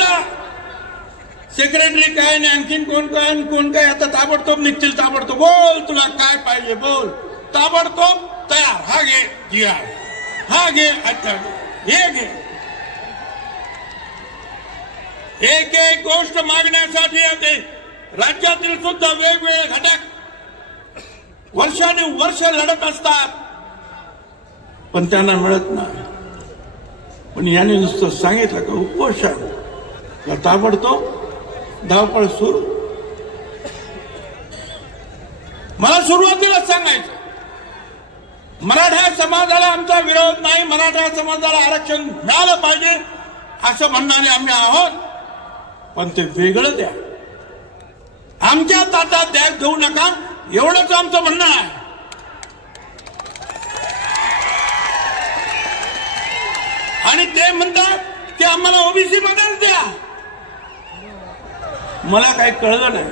आता सेक्रेटरी काय आणि आणखीन कोण काय आता ताबडतोब निघतील. ताबडतोब बोल, तुला काय पाहिजे बोल. ताबडतोब तयार. हा घे GR, हा घे. अच्छा हे घे. एक एक गोष्ट मागण्यासाठी येते. राज्यातील सुद्धा वेगवेगळे घटक वर्षानुवर्ष लढत असतात, पण त्यांना मिळत नाही. पण याने नुसतं सांगितलं का उपोषण, ताबडतोब धावपळ सुरू. मला सुरुवातीला सांगायचं, मराठा समाजाला आमचा विरोध नाही, मराठा समाजाला आरक्षण मिळालं पाहिजे असं म्हणणारे आम्ही आहोत, पण ते वेगळं द्या, आमच्या ताटात द्या देऊ नका, एवढंच आमचं म्हणणं आहे. आणि ते म्हणतात की आम्हाला ओबीसी मध्येच द्या. मला काही कळलं नाही.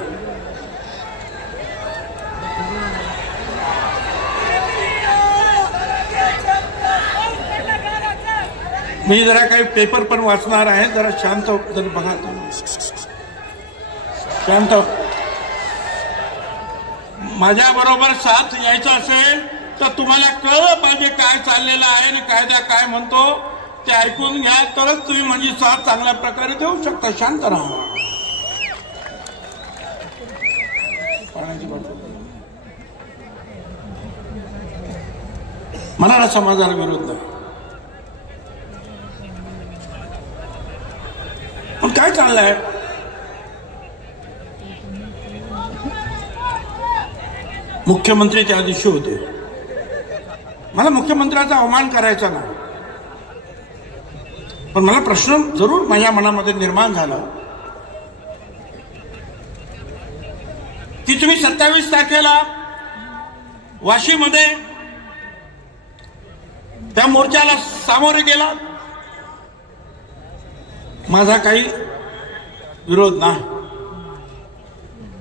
मी जरा काही पेपर पण वाचणार आहे. जरा शांत जर बघा तुम्ही, शांत. माझ्या बरोबर साथ यायचं असेल तर तुम्हाला कळलं पाहिजे काय चाललेलं आहे आणि कायदा काय म्हणतो ते ऐकून घ्या, तरच तुम्ही माझी साथ चांगल्या प्रकारे देऊ शकता. शांत राहा. पाण्याची बाटली. मराठा समाजाला विरोध नाही, पण काय चाललंय? मुख्यमंत्री त्या दिवशी होते. मला मुख्यमंत्र्याचा अवमान करायचा नाही, पण मला प्रश्न जरूर माझ्या मनामध्ये निर्माण झाला की तुम्ही 27 तारखेला वाशीमध्ये त्या मोर्चाला सामोरे गेला. माझा काही विरोध नाही,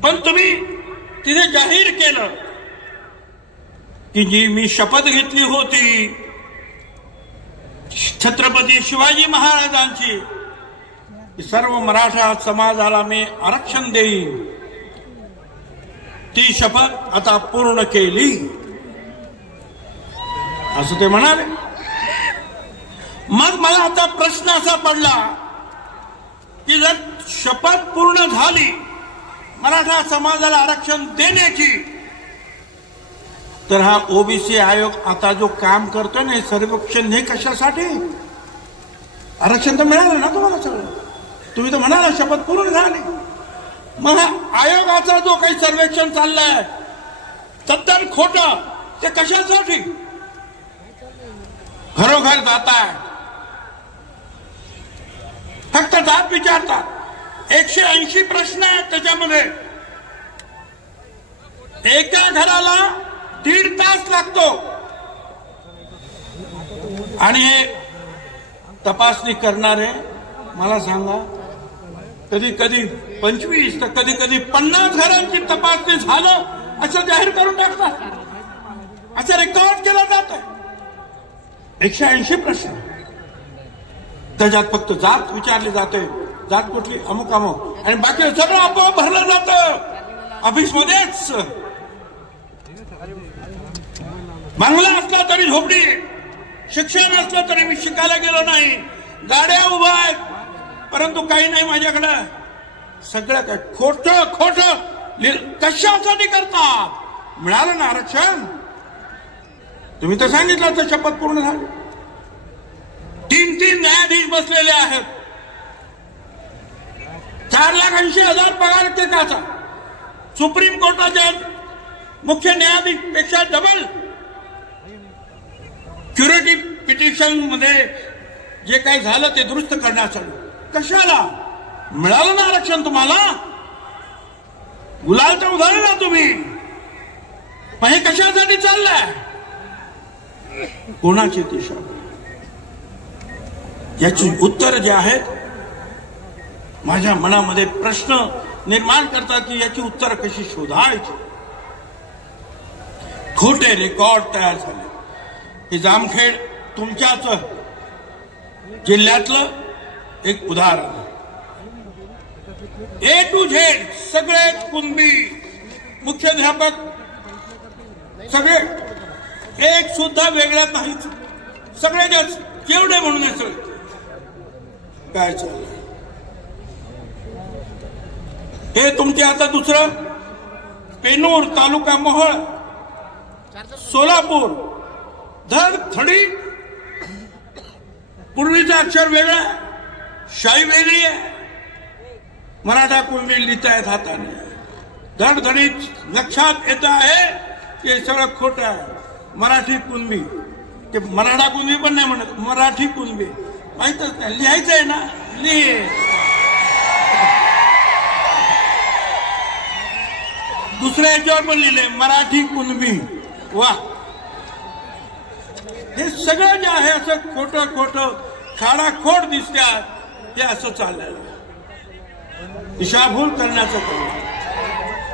पण तुम्ही तिथे जाहीर केलं की जी मी शपथ घेतली होती छत्रपती शिवाजी महाराजांची, सर्व मराठा समाजाला मी आरक्षण देईन, ती शपथ आता पूर्ण केली असं ते म्हणाले. मग मला आता प्रश्न असा पडला की जर शपथ पूर्ण झाली मराठा समाजाला आरक्षण देण्याची, तर हा ओबीसी आयोग आता जो काम करतोय ना, सर्वेक्षण हे कशासाठी? आरक्षण तर मिळालं ना तुम्हाला सगळं. तुम्ही तर म्हणाला शपथ पूर्ण झाली. मग आयोगाचा जो काही सर्वेक्षण चाललंय तद्दन खोटं, ते कशासाठी? घरोघर जाताय, फक्त जात विचारतात. 180 प्रश्न आहेत त्याच्यामध्ये. एका घराला 1.5 तास लागतो आणि हे तपासणी करणारे मला सांगा, कधी कधी 25 तर कधी कधी 50 घरांची तपासणी झालं असं जाहीर करून टाकतात. असं रेकॉर्ड केलं जातं. 180 प्रश्न, त्याच्यात फक्त जात विचारली जाते, जात कुठली, अमुक अमुक, आणि बाकी सगळं आपोआप भरलं जातं ऑफिसमध्येच. बंगला असला तरी झोपडी, शिक्षण असलं तरी मी शिकायला गेलो नाही, गाड्या उभ्या आहेत परंतु काही नाही माझ्याकडं. सगळं काय खोटं खोटं कशासाठी करतात? मिळालं ना आरक्षण, तुम्ही तर सांगितलं तर शपथ पूर्ण झाली. 3 न्यायाधीश बसलेले आहेत. 4,80,000 पगार त्याचा. सुप्रीम कोर्टाच्या मुख्य न्यायाधीश पेक्षा डबल. क्युरेटिव्ह पिटिशन मध्ये जे काही झालं ते दुरुस्त करण्यासाठी. कशाला? मिळालं ना आरक्षण तुम्हाला, गुलाल तर उधळलं ना तुम्ही. पण हे कशासाठी चाललंय? कोणाची दिशा? याची उत्तर जे आहेत माझ्या मनामध्ये प्रश्न निर्माण करतात की याची उत्तर कशी शोधायची. खोटे रेकॉर्ड तयार झाले. हे जामखेड तुमच्याच जिल्ह्यातलं एक उदाहरण. A to Z सगळे कुणबी मुख्याध्यापक सगळे एक सुद्धा वेगळ्यात नाहीत, सगळे केवढे म्हणून सगळे काय चाललंय हे तुमचे. आता दुसरं पेनूर तालुका मोहोळ सोलापूर धड थडी पूर्वीचा अक्षर वेगळा शाही वेगळी आहे. मराठा कुणबी लिहितायत हाताने धडधडीत लक्षात येत आहे की हे सगळं खोटं आहे. मराठी कुणबी ते मराठा कुणबी पण नाही म्हणत, मराठी कुणबी माहितच नाही. लिहायचं आहे ना लिहे. दुसऱ्या याच्यावर पण लिहिले मराठी कुणबी. वा हे सगळं जे आहे असं खोटं खोटं खाडाखोड दिसतात हे असं चाललेलं दिशाभूल करण्याचं काम.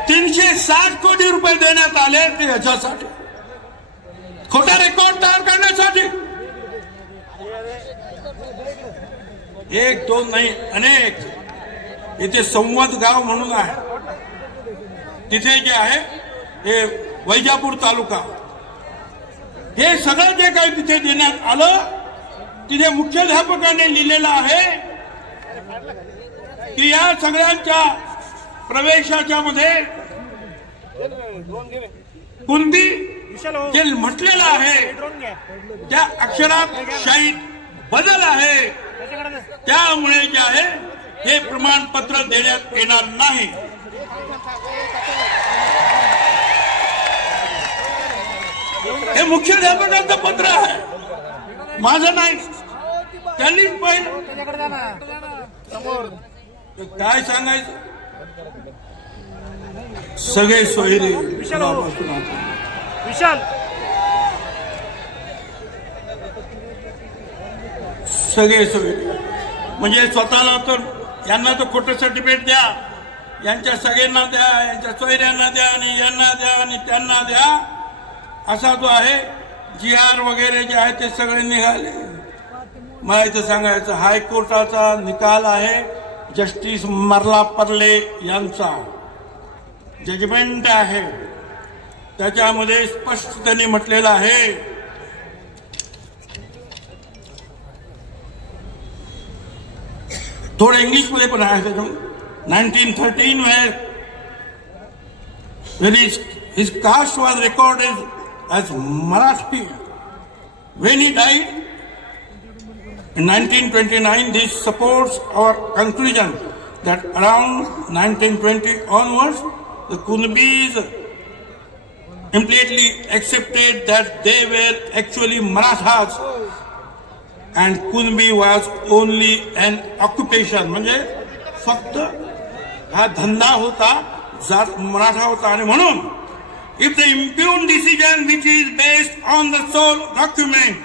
360 कोटी रुपये देण्यात आले ते ह्याच्यासाठी खोटा रेकॉर्ड तयार करण्यासाठी. एक दोन नाही अनेक. इथे संवत गाव म्हणून आहे तिथे जे आहे हे वैजापूर तालुका हे सगळं जे काही तिथे देण्यात आलं तिथे मुख्याध्यापकाने लिहिलेलं आहे की या सगळ्यांच्या प्रवेशाच्या मध्ये कुणबी जे म्हटलेलं आहे त्या अक्षरात शाहीत बदल आहे त्यामुळे जे आहे हे प्रमाणपत्र देण्यात येणार नाही. हे मुख्याध्यापकांचं पत्र आहे माझं नाही. त्यांनीच पाहिलं काय सांगायचं. सगळे सोयरे विशाल सगळे सोयरे म्हणजे स्वतःला तर यांना तर खोटं सर्टिफिकेट द्या, यांच्या सगळ्यांना द्या, यांच्या सोयऱ्यांना द्या आणि यांना द्या आणि त्यांना द्या असा जो आहे GR वगैरे जे आहे ते सगळे निघाले. मला इथं सांगायचं हायकोर्टाचा निकाल आहे जस्टिस मर्ला पर्ले यांचा जजमेंट आहे त्याच्यामध्ये स्पष्ट त्यांनी म्हटलेलं आहे थोडं इंग्लिशमध्ये पण आहे त्याच्यामध्ये 1913 where his caste was recorded as Marathi. When he died in 1929, this supports our conclusion that around 1920 onwards, the Kunbis implicitly accepted that they were actually Marathas and Kunbi was only an occupation. म्हणजे फक्त हा धंदा होता, जात मराठा होता आणि म्हणून if the impugned decision which is based on the sole document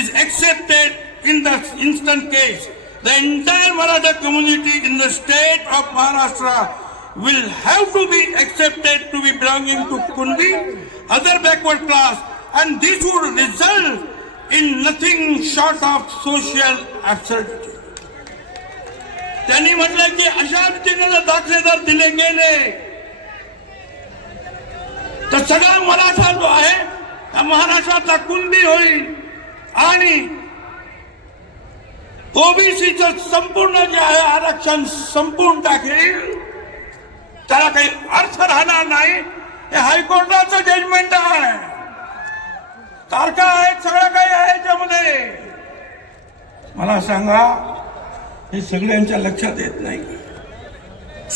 is accepted in the instant case, the entire Maratha community in the state of Maharashtra will have to be accepted to be belonging to Kunbi, other backward class, and this would result in nothing short of social absurdity. त्यांनी म्हटलं की अशा रीतीने दाखले जर दिले गेले तर सगळा मराठा जो आहे त्या महाराष्ट्रातला कुणबी होईल आणि ओबीसीचं संपूर्ण जे आहे आरक्षण संपून टाकेल, त्याला काही अर्थ राहणार नाही. हे हायकोर्टाचं जजमेंट आहे, तारखा आहेत, सगळं काही आहे त्यामध्ये. मला सांगा हे सगळ्यांच्या लक्षात येत नाही.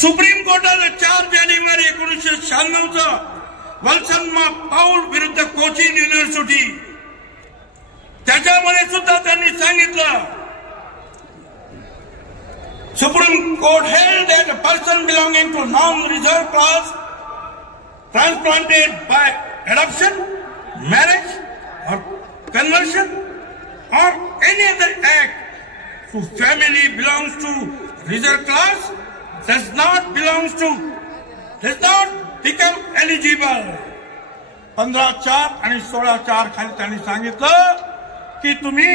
सुप्रीम कोर्टानं 4 जानेवारी 1996 वल्सन्मा पाऊल विरुद्ध कोचिन युनिव्हर्सिटी त्याच्यामध्ये सुद्धा त्यांनी सांगितलं Supreme Court held that a person belonging to non-reserved class transplanted by adoption, marriage or conversion or any other act whose family belongs to reserved class does not become eligible. 15(4) आणि 16(4) खाली त्यांनी सांगितलं की तुम्ही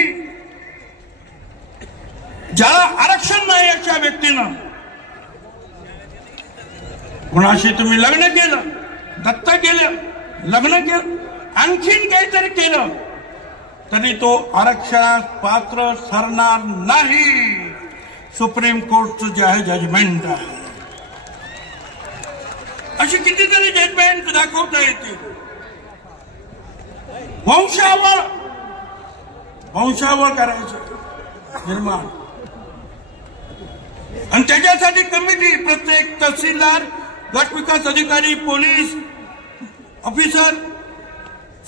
ज्याला आरक्षण नाही अशा व्यक्तीनं कुणाशी तुम्ही लग्न केलं, दत्त केलं, लग्न केलं, आणखीन काहीतरी केलं तरी तो आरक्षणास पात्र ठरणार नाही. सुप्रीम कोर्टचं जे आहे जजमेंट आहे. अशी कितीतरी जजमेंट दाखवता येते. वंशावळ करायचं निर्माण आणि त्याच्यासाठी कमिटी, प्रत्येक तहसीलदार, गट विकास अधिकारी, पोलीस ऑफिसर,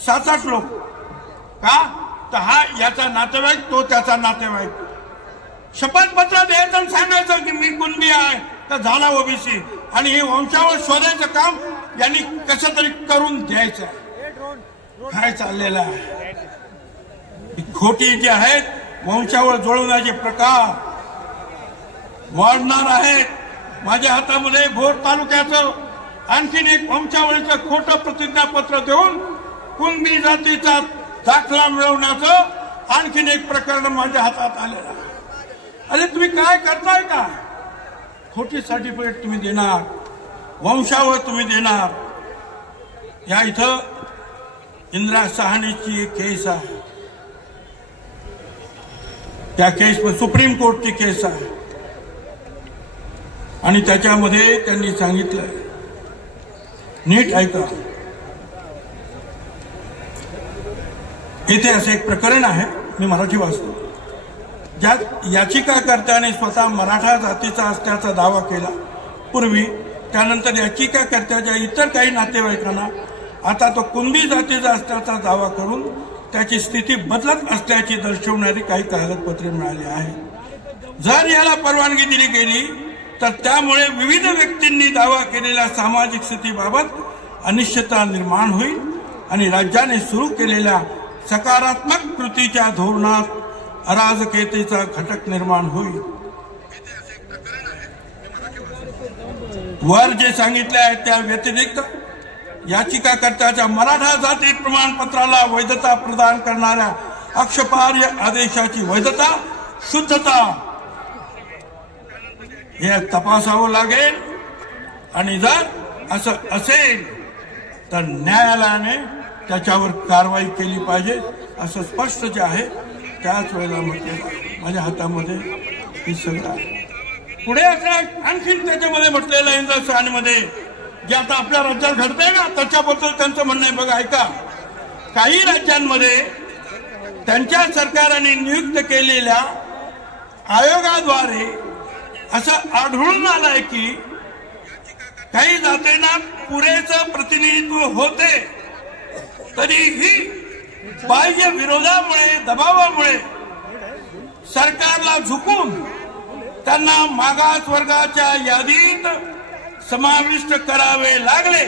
7-8 लोक. का तर हा याचा नातेवाईक, तो त्याचा नातेवाईक. शपथपत्र द्यायचं आणि सांगायचं की मी कुणबी आहे तर झाला ओबीसी, आणि हे वंशावळ शोधायचं काम यांनी कसं तरी करून द्यायचं. काय चाललेलं आहे? खोटी जे आहेत वंशावळ जुळवण्याचे प्रकार वाढणार आहेत. माझ्या हातामध्ये भोर तालुक्याचं आणखीन एक वंशावळीचं खोटं प्रतिज्ञापत्र देऊन कुणबी जातीचा दाखला मिळवण्याचं आणखीन एक प्रकरण माझ्या हातात आलेलं आहे. अरे तुम्ही काय करताय का? खोटी सर्टिफिकेट तुम्ही देणार, वंशावळ तुम्ही देणार. या इथं इंदिरा साहनीची एक केस आहे. त्या केस सुप्रीम कोर्टची केस आहे आणि त्याच्यामध्ये त्यांनी सांगितलं, नीट ऐका, इथे असं एक प्रकरण आहे, मी मराठी वाचतो, ज्यात याचिकाकर्त्याने स्वतः मराठा जातीचा असल्याचा दावा केला पूर्वी. त्यानंतर याचिकाकर्त्याच्या इतर काही नातेवाईकांना आता तो कुणबी जातीचा असल्याचा दावा करून त्याची स्थिती बदलत असल्याची दर्शवणारी काही कागदपत्रे मिळाली आहेत. जर याला परवानगी दिली गेली तर त्यामुळे विविध व्यक्तींनी दावा केलेल्या सामाजिक स्थितीबाबत अनिश्चितता निर्माण होईल आणि राज्याने सुरू केलेल्या सकारात्मक कृतीच्या धोरणात अराजकतेचा घटक निर्माण होईल. वर जे सांगितले आहे त्या व्यतिरिक्त याचिकाकर्त्याच्या मराठा जाती प्रमाणपत्राला वैधता प्रदान करणाऱ्या आक्षेपार्ह आदेशाची वैधता, शुद्धता हे तपासावं लागेल आणि जर असं असेल तर न्यायालयाने त्याच्यावर कारवाई केली पाहिजे असं स्पष्ट जे आहे त्याच वेळेला म्हटलेलं. माझ्या हातामध्ये हे सगळं आहे. पुढे असं आणखीन त्याच्यामध्ये म्हटलेलं आहे इंदिरा साहनीमध्ये जे आता आपल्या राज्यात घडतंय ना त्याच्याबद्दल त्यांचं म्हणणं आहे. बघा ऐका, काही राज्यांमध्ये त्यांच्या सरकारने नियुक्त केलेल्या आयोगाद्वारे असं आढळून आलंय की काही जातींना पुरेसं प्रतिनिधित्व होते तरीही बाह्य विरोधामुळे, दबावामुळे सरकारला झुकून त्यांना मागास वर्गाच्या यादीत समाविष्ट करावे लागले.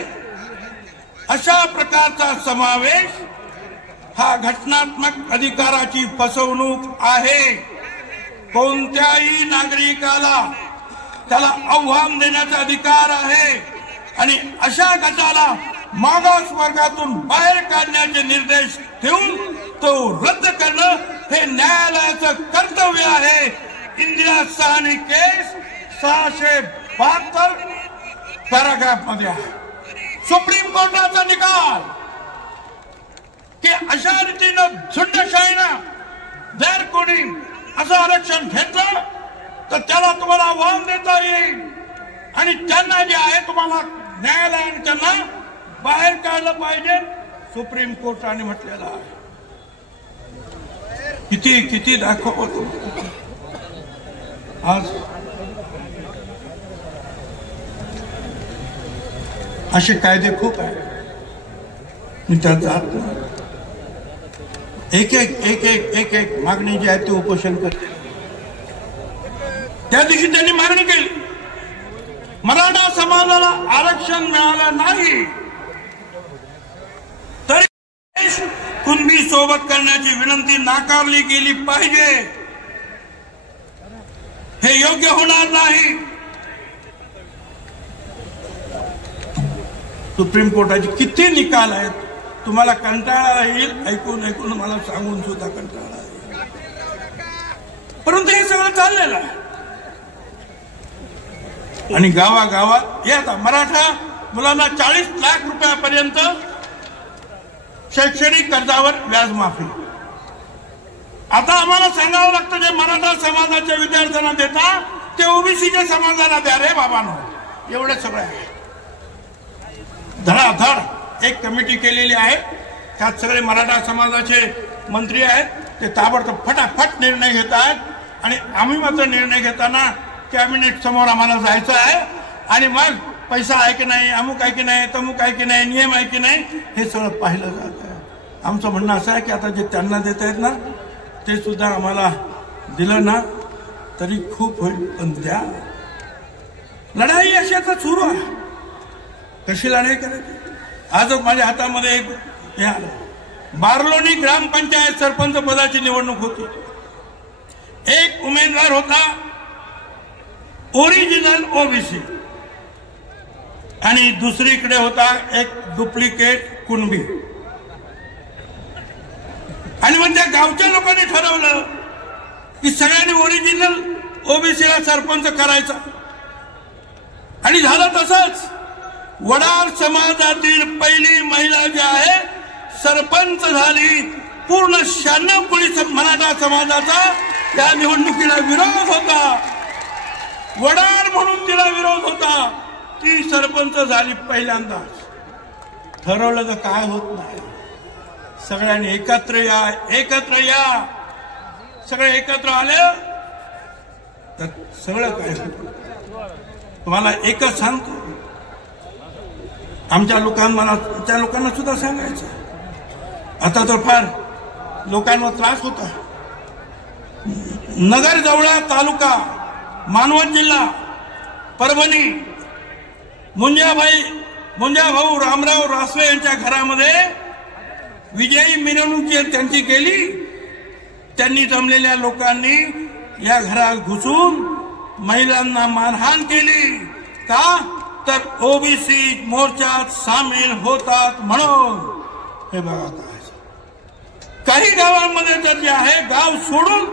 अशा प्रकारचा समावेश हा घटनात्मक अधिकाराची फसवणूक आहे. कोणत्याही नागरिकाला त्याला आव्हान देण्याचा अधिकार आहे आणि अशा गटाला मागास वर्गातून बाहेर काढण्याचे निर्देश देऊन तो रद्द करणं हे न्यायालयाचं कर्तव्य आहे. इंदिरा साहनी केस 672 पॅराग्राफ मध्ये आहे. सुप्रीम कोर्टाचा निकाल की अशा रीतीनं झुंडशाहीनं जर कोणी असं आरक्षण घेतलं तर त्याला तुम्हाला आव्हान देता येईल आणि त्यांना जे आहे तुम्हाला न्यायालयाने त्यांना बाहेर काढलं पाहिजे. सुप्रीम कोर्टाने म्हटलेलं आहे. किती किती दाखवतो आज असे कायदे खूप आहेत. मी त्यात जात नाही. एक एक एक एक एक एक मागणी जी आहे ते उपोषण करते. त्या दिवशी त्यांनी मागणी केली, मराठा समाजाला आरक्षण मिळालं नाही तरी कुणबी सोबत करण्याची विनंती नाकारली गेली पाहिजे. हे योग्य होणार नाही. सुप्रीम कोर्टाचे किती निकाल आहेत, तुम्हाला कंटाळा येईल ऐकून ऐकून, मला सांगून सुद्धा कंटाळा येईल. परंतु हे सगळं चाललेलं आहे. आणि गावागावात या मराठा मुलांना 40 लाख रुपयापर्यंत शैक्षणिक कर्जावर व्याज माफी. आता आम्हाला सांगावं लागतं जे मराठा समाजाच्या विद्यार्थ्यांना देता ते ओबीसीच्या समाजाला द्या रे बाबांनो. एवढं सगळं आहे. धडाधड एक कमिटी केलेली आहे. त्यात सगळे मराठा समाजाचे मंत्री आहेत. ते ताबडतोब फटाफट निर्णय घेत आहेत. आणि आम्ही मात्र निर्णय घेताना कॅबिनेट समोर आम्हाला जायचं आहे आणि मग पैसा आहे की नाही, अमुक आहे की नाही, तमुक आहे की नाही, नियम आहे की नाही, हे सगळं पाहिलं जात आहे. आमचं म्हणणं असं आहे की आता जे त्यांना देत आहेत ना ते सुद्धा आम्हाला दिलं ना तरी खूप होईल. पण द्या. लढाई अशी आता सुरू आहे. कशी लढाई करायची. आजच माझ्या हातामध्ये एक हे आलं. बारलोणी ग्रामपंचायत सरपंच पदाची निवडणूक होती. एक उमेदवार होता ओरिजिनल ओबीसी आणि दुसरीकडे होता एक डुप्लिकेट कुणबी. आणि मग त्या गावच्या लोकांनी ठरवलं की सगळ्यांनी ओरिजिनल ओबीसीला सरपंच करायचा. आणि झालं तसंच. वडार समाजातील पहिली महिला जी आहे सरपंच झाली. पूर्ण 96 कोळी मराठा समाजाचा या निवडणुकीला विरोध होता. वडार म्हणून तिला विरोध होता. ती सरपंच झाली पहिल्यांदाच. ठरवलं तर काय होत नाही. सगळ्यांनी एकत्र या, एकत्र या. सगळे एकत्र आले तर सगळं काय होतं. तुम्हाला एकच सांगतो. आमच्या लोकांना सुद्धा सांगायचं. आता तर फार लोकांवर त्रास होता. नगर जवळा तालुका, मानवत जिल्हा, परभणी, मुंजाभाऊ रामराव रासवे यांच्या घरामध्ये विजयी मिरवणूक त्यांची केली. त्यांनी जमलेल्या लोकांनी या घरात घुसून महिलांना मारहाण केली. का तर ओबीसी मोर्चात सामील होतात म्हणून. हे बघा काय. काही गावांमध्ये तर जे आहे गाव सोडून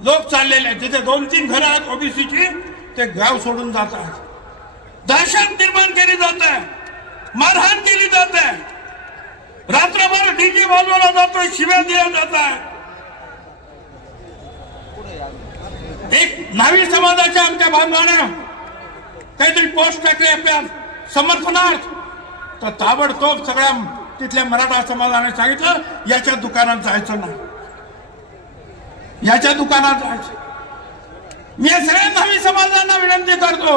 लोक चाललेले आहेत. जिथे 2-3 घरं आहेत ओबीसीची ते गाव सोडून जातात. दहशत निर्माण केली जात आहे. मारहाण केली जात आहे. रात्रभर डीजे वाजवला जातोय. शिव्या दिल्या जात आहेत. एक न्हावी समाजाच्या आमच्या बांधवानं काहीतरी पोस्ट टाकले आपल्या समर्थनार्थ. तर ताबडतोब सगळ्या तिथल्या मराठा समाजाने सांगितलं याच्या दुकानात जायचं नाही. याच्या दुकानात जायचं. मी सगळ्या न्हावी समाजांना विनंती करतो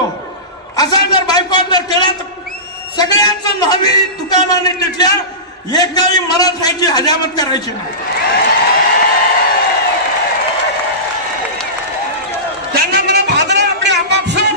असा जर बायकॉट जर केला तर सगळ्यांचं न्हावी दुकानाने तिथल्या एकाही मराठ्याची हजामत करायची नाही. त्यांना मला भादरा आपले आपापसात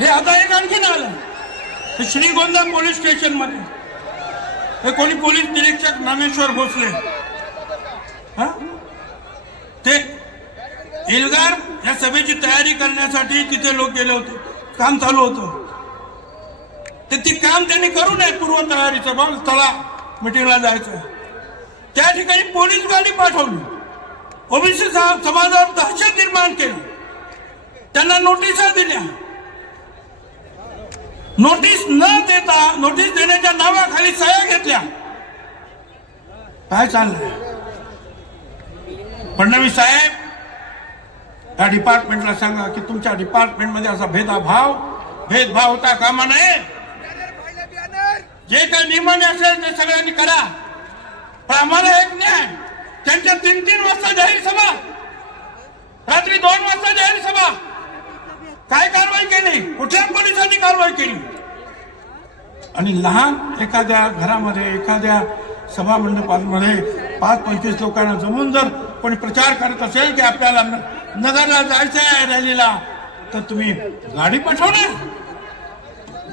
हे आता एक आणखीन आलं. श्रीगोंदा पोलीस स्टेशन मध्ये हे कोणी पोलीस निरीक्षक ज्ञानेश्वर भोसले ते एल्गार या सभेची तयारी करण्यासाठी तिथे लोक गेले होते. काम चालू होतं. ती काम त्यांनी करू नये पूर्वतयारीचं. मग चला मिटिंगला जायचं. त्या ठिकाणी पोलीस गाडी पाठवली. ओबीसी समाजावर दहशत निर्माण केली. त्यांना नोटिसा दिल्या. नोटीस न देता नोटीस देण्याच्या नावाखाली सह्या घेतल्या. काय चाललंय. फडणवीस साहेब या डिपार्टमेंटला सांगा की तुमच्या डिपार्टमेंटमध्ये असा भेदभाव होता कामा नये. जे काही नियमाने असेल ते सगळ्यांनी करा. पण आम्हाला एक न्याय. त्यांच्या 3-3 वाजता जाहीर सभा, रात्री 2 वाजता जाहीर सभा. काय कारवाई केली. कुठल्या पोलिसांनी कारवाई केली. आणि लहान एखाद्या घरामध्ये एखाद्या सभा मंडपामध्ये 5-25 लोकांना जमून जर कोणी प्रचार करत असेल की आपल्याला नगरला जायचं आहे रॅलीला तर तुम्ही गाडी पाठवणार.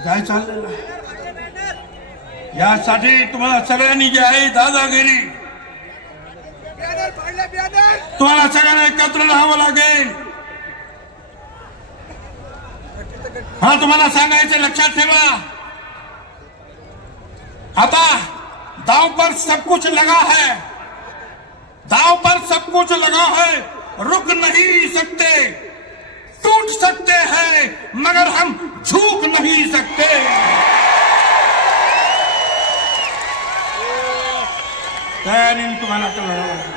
काय चाललेलं आहे. यासाठी तुम्हाला सगळ्यांनी जी आहे दादागिरी तुम्हाला सगळ्यांना एकत्र राहावं लागेल. हा तुम्हाला सांगायचं लक्षात ठेवा, आता दाव पर सब कुछ लगा है, दाव पर सब कुछ लगा है, रुक नहीं सकते, टूट सकते हैं मगर हम झुक नहीं सकते। तयारीने तुम्हाला तो लढावं लागेल,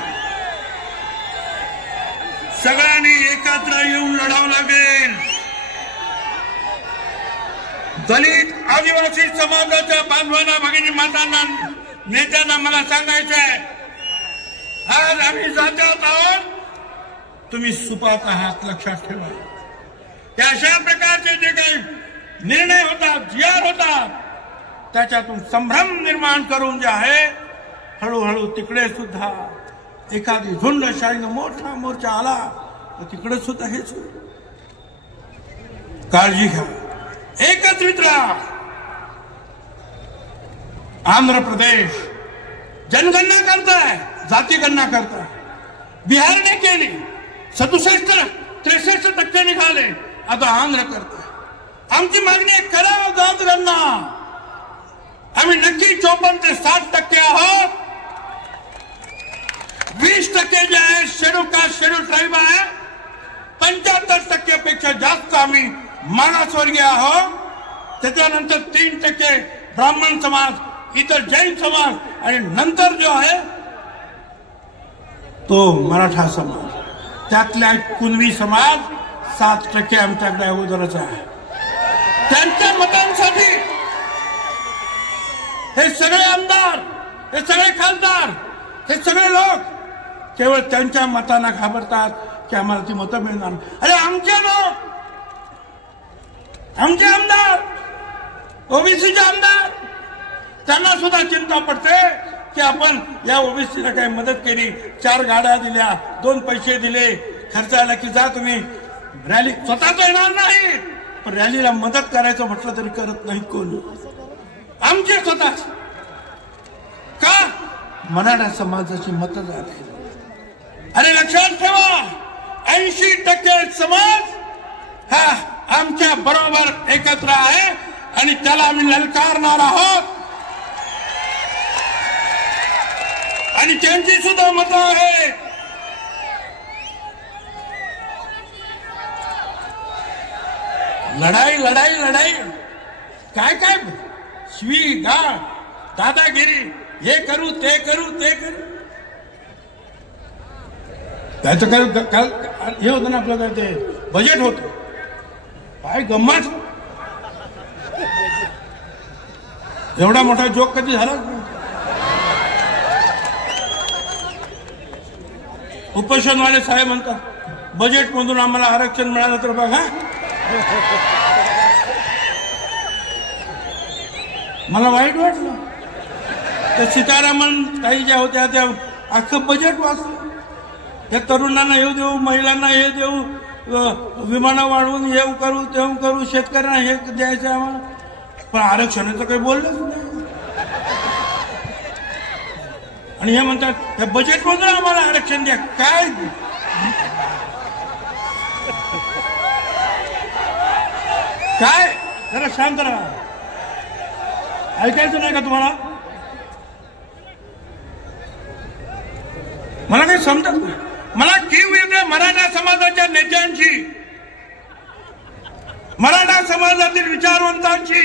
सगळ्यांनी एकत्र येऊन लढावं लागेल। दलित आदिवासी समाजाच्या बांधवांना, भगिनी मातांना, नेत्यांना मला सांगायचं आहे, आज आम्ही जातात आहोत, तुम्ही सुपात आहात, लक्षात ठेवा। त्या अशा प्रकारचे जे काही निर्णय होतात, जीआर होतात, त्याच्यातून संभ्रम निर्माण करून जे आहे, हळूहळू तिकडे सुद्धा एखादी झुंडशाहीनं मोठा मोर्चा आला तर तिकडे सुद्धा हेच होईल। काळजी घ्या, एकत्रित राहा। आंध्र प्रदेश जनगणना करताय, जातीगणना करताय, बिहारने केली, 67-63% निघाले, आता आंध्र करताय। आमची मागणी आहे, करा जातगणना। आम्ही नक्की 54 ते 60% आहोत। 20% जे आहे शेड्यूल कास्ट, शेड्यूल ट्राईब आहे, 75% पेक्षा जास्त आम्ही मागासवर्गीय आहोत। त्याच्यानंतर 3% ब्राह्मण समाज, इतर जैन समाज, आणि नंतर जो आहे तो मराठा समाज, त्यातल्या कुणबी समाज 7% आमच्याकडे अगोदरच आहे। त्यांच्या मतांसाठी हे सगळे आमदार, हे सगळे खासदार, हे सगळे लोक केवळ त्यांच्या मतांना घाबरतात की आम्हाला ती मतं मिळणार। अरे आमचे लोक, आमचे आमदार, ओबीसीचे आमदार, त्यांना सुद्धा चिंता पडते की आपण या ओबीसीला काही मदत केली, 4 गाड्या दिल्या, 2 पैसे दिले, खर्चायला की जा तुम्ही रॅली, स्वतः तर येणार नाही पण रॅलीला मदत करायचं म्हटलं तरी करत नाहीत कोण, आमचे स्वतः। का? मराठा समाजाची मतं जाते। अरे लक्षात ठेवा, 80% समाज हा आमच्या बरोबर एकत्र आहे आणि त्याला आम्ही ललकारणार आहोत आणि त्यांची सुद्धा मतं आहे। लढाई लढाई लढाई, काय काय शिवी गाळ, दादागिरी, हे करू ते करू ते करू, त्याचं काय हे होतं ना आपलं, काय ते बजेट होतं, काय गंमत, एवढा मोठा जोक कधी झाला? उपोषणवाले साहेब म्हणतात बजेट मधून आम्हाला आरक्षण मिळालं तर बघा। मला वाईट वाटलं, त्या सीतारामन ताई ज्या होत्या त्या अख्खं बजेट वाचलं, त्या तरुणांना हे देऊ, महिलांना हे देऊ, विमानं वाढवून हे करू ते करू, शेतकऱ्यांना हे द्यायचं आम्हाला, पण आरक्षणाचं काही बोललंच नाही। आणि हे म्हणतात त्या बजेटमधून आम्हाला आरक्षण द्या, काय काय, जरा शांत राहा, ऐकायचं नाही का तुम्हाला? मला काही समजत नाही, मला कीव येते मराठा समाजाच्या नेत्यांची, मराठा समाजातील विचारवंतांची।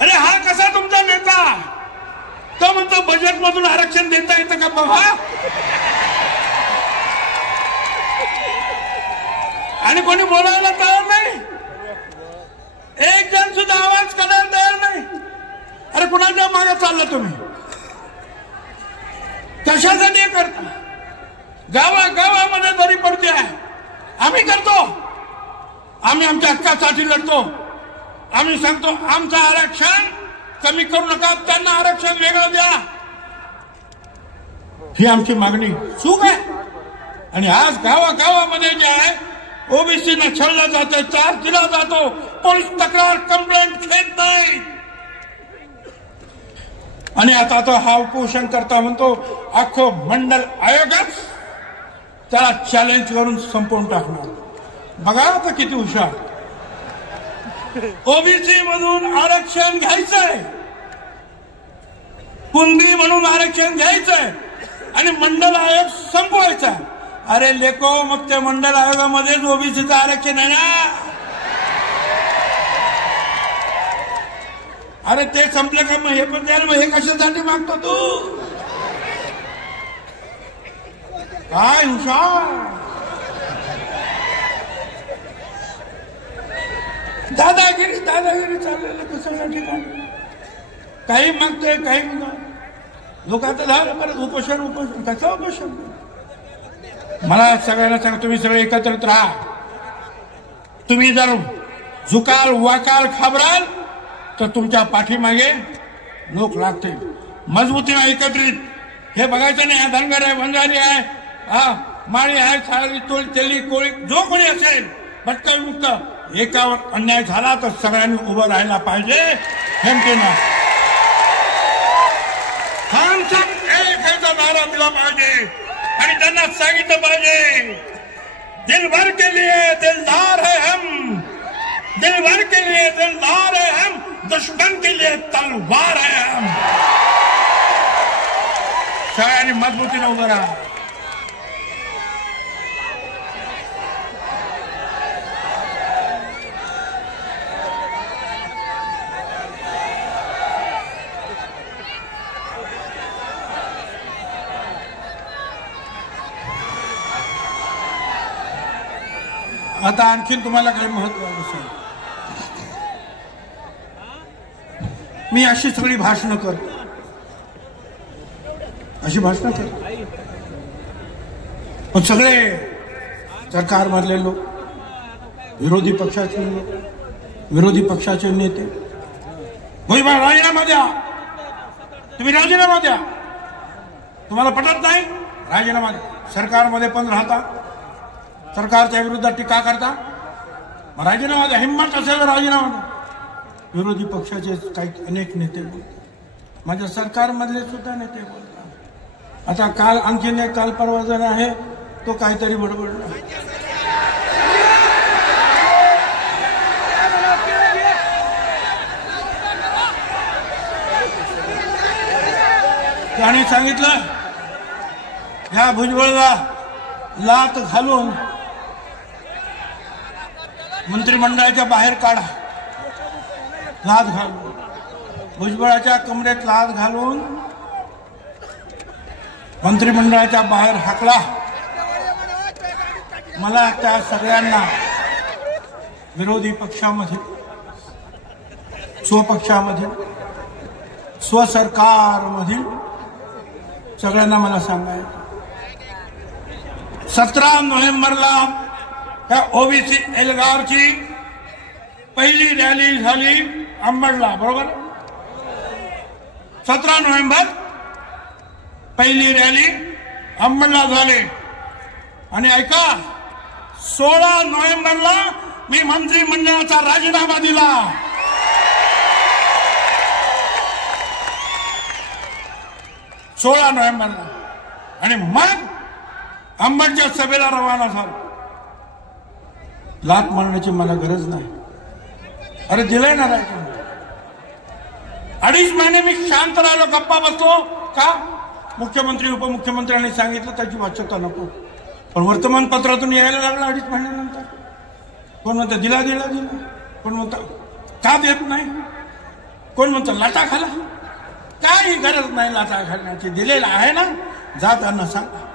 अरे हा कसा तुमचा नेता? तो म्हणतो बजेट मधून आरक्षण देता येतं का बघा, आणि कोणी बोलायला तयार नाही, एक जण सुद्धा आवाज करायला तयार नाही। अरे कुणाच्या मागे चालला तुम्ही? कशासाठी करता? गावागावामध्ये दरी पडते आहे, आम्ही करतो, आम्ही आमच्या हक्कासाठी लढतो, आम्ही सांगतो आमचं आरक्षण कमी करू नका, त्यांना आरक्षण वेगळं द्या, ही आमची मागणी चूक आहे। आणि आज गावागावामध्ये जे आहे ओबीसीना छळलं जातं, चार्ज दिला जातो, पोलीस तक्रार कंप्लेंट घेत नाही, आणि आता तो हा उपोषण करता म्हणतो अख्खं मंडल आयोगच त्याला चॅलेंज करून संपवून टाकणार। बघा आता किती हुशार, ओबीसी मधून आरक्षण घ्यायचंय, कुणबी म्हणून आरक्षण घ्यायचंय आणि मंडल आयोग संपवायचा. अरे लेको, मग त्या मंडल आयोगामध्येच ओबीसीचं आरक्षण आहे ना. अरे ते संपलं का मग हे पण द्याल. मग हे कशासाठी मागतो तू? काय हुशार, दादागिरी चाललेलं कसं ठिकाणी. काही मागतोय, काही लोक आता झालं परत उपोषण. कसं उपोषण? मला सगळ्यांना सांगा, तुम्ही सगळे एकत्रित राहा. तुम्ही जर झुकाल, वाकाल, खाबराल तर तुमच्या पाठीमागे लोक लागतील. मजबूतीने एकत्रित. हे बघायचं नाही धनगर आहे, बंजारी आहे, माळी आहे, साळी, तेली, कोळी, जो कोणी असेल भटका विमुक्त, एकावर अन्याय झाला तर सगळ्यांनी उभं राहायला पाहिजे. हेमतेना हम सब एक ह्याचा नारा दिला पाहिजे आणि त्यांना सांगितलं पाहिजे, दिलभर के लिए दिलदार है हम, दिलभर के लिए दिलदार है हम, दुश्मन के लिए तलवार है हम. सगळ्यांनी मजबूतीने उभं राहा. आता आणखीन तुम्हाला काही महत्त्वाचं सांग. मी अशी सगळी भाषणं करतो, अशी भाषणं करतो, पण सगळे सरकारमधले लोक, विरोधी पक्षाचे लोक, विरोधी पक्षाचे नेते, भुजबळ राजीनामा द्या, तुम्ही राजीनामा द्या. तुम्हाला पटत नाही राजीनामा द्या. सरकारमध्ये पण राहता, सरकारच्या विरोधात टीका करता, मग राजीनामा द्या. हिंमत असेल राजीनामा द्या. विरोधी पक्षाचे काही अनेक नेते बोलतात, माझ्या सरकारमधले सुद्धा नेते बोलतात. आता काल आणखीन एक काल परवा जण आहे तो काहीतरी बडबडला. त्याने सांगितलं ह्या भुजबळला लात घालून मंत्रिमंडळाच्या बाहेर काढा. लात घालून भुजबळाच्या कमरेत लात घालून मंत्रिमंडळाच्या बाहेर हाकला. मला त्या सगळ्यांना विरोधी पक्षामध्ये, स्वपक्षामध्ये, स्वसरकारमधील सगळ्यांना मला सांगायचं, 17 नोव्हेंबरला त्या ओबीसी एल्गारची पहिली रॅली झाली अंबडला, बरोबर. 17 नोव्हेंबर पहिली रॅली अंबडला झाली. आणि ऐका, 16 नोव्हेंबरला मी मंत्रिमंडळाचा राजीनामा दिला. 16 नोव्हेंबरला. आणि मग अंबडच्या सभेला रवाना झालो. लात मारण्याची मला गरज नाही. अरे दिलंय ना राजीनामा. 2.5 महिने मी शांत राहिलो, गप्पा बसलो. का? मुख्यमंत्री उपमुख्यमंत्र्यांनी सांगितलं त्याची वाच्यता नको. पण वर्तमानपत्रातून यायला लागला 2.5 महिन्यानंतर. कोण म्हणतं दिला, कोण म्हणतं का देत नाही, कोण म्हणतं लाटा खाला. काही गरज नाही लाटा घालण्याची, दिलेला आहे ना, जा त्यांना सांगा.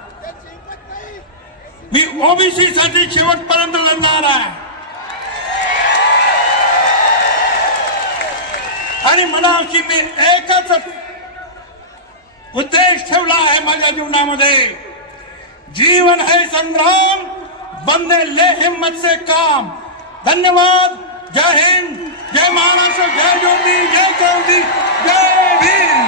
मी ओबीसी साठी शेवटपर्यंत लढणार आहे. आणि म्हणा की मी एकच उद्देश ठेवला आहे माझ्या जीवनामध्ये, जीवन है संग्राम, बंदे ले हिम्मत से काम. धन्यवाद. जय हिंद, जय महाराष्ट्र, जय ज्योती, जय क्रांती, जय भीम.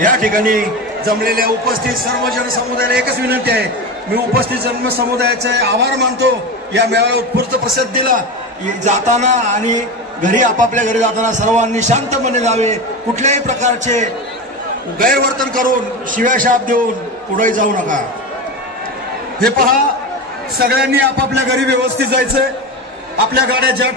या ठिकाणी जमलेल्या उपस्थित सर्व जनसमुदायाला एकच विनंती आहे, मी उपस्थित जनसमुदायाचे आभार मानतो. या मेळाव्याला उत्स्फूर्त प्रतिसाद जाताना आणि घरी आपापल्या घरी जाताना सर्वांनी शांतपणे जावे. कुठल्याही प्रकारचे गैरवर्तन करून शिव्याशाप देऊन पुढे जाऊ नका. हे पहा, सगळ्यांनी आपापल्या घरी व्यवस्थित जायचंय. आपल्या गाड्या ज्या